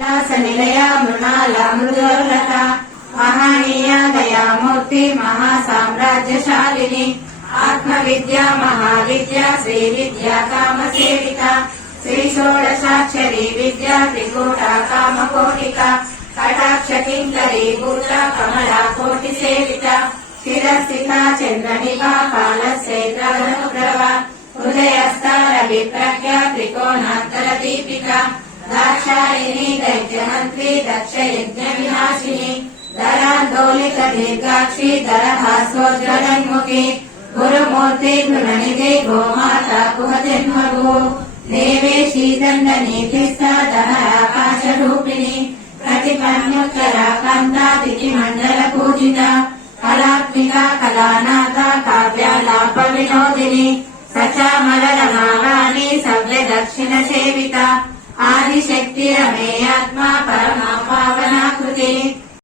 निलया मृणाला मृदुलता महनीया दयामूर्ति महासाम्राज्यशालिनी आत्मविद्या महाविद्या श्रीविद्या कामसेविका श्री षोडशाक्षरी विद्या त्रिकूटा कामकोटिका कटाक्ष किंकरी भूता कमला कोटि सेविता शिरस्थिता चंद्रनिभा कालसेन्द्रप्रभा हृदयस्था रविप्रज्ञा त्रिकोणांतर दीपिका दाक्षायिनी दैत्यमंत्री दक्ष यज्ञ विनाशिनी धरांदोलित दीर्घाक्षी दरहासोज्ज्वलन्मुखी गुरुमूर्ति गुणनिधि गोमाता कुहजन्मभू देवेशी दण्डनीतिस्था दहराकाशरूपिणी प्रतिपन्योत्तरा कान्ता तिथिमण्डल पूजिता कलात्मिका कलानाथा काव्यालाप विनोदिनी सचामररमावाणी सव्य दक्षिण सेविता आदिशक्ति रमे आत्मा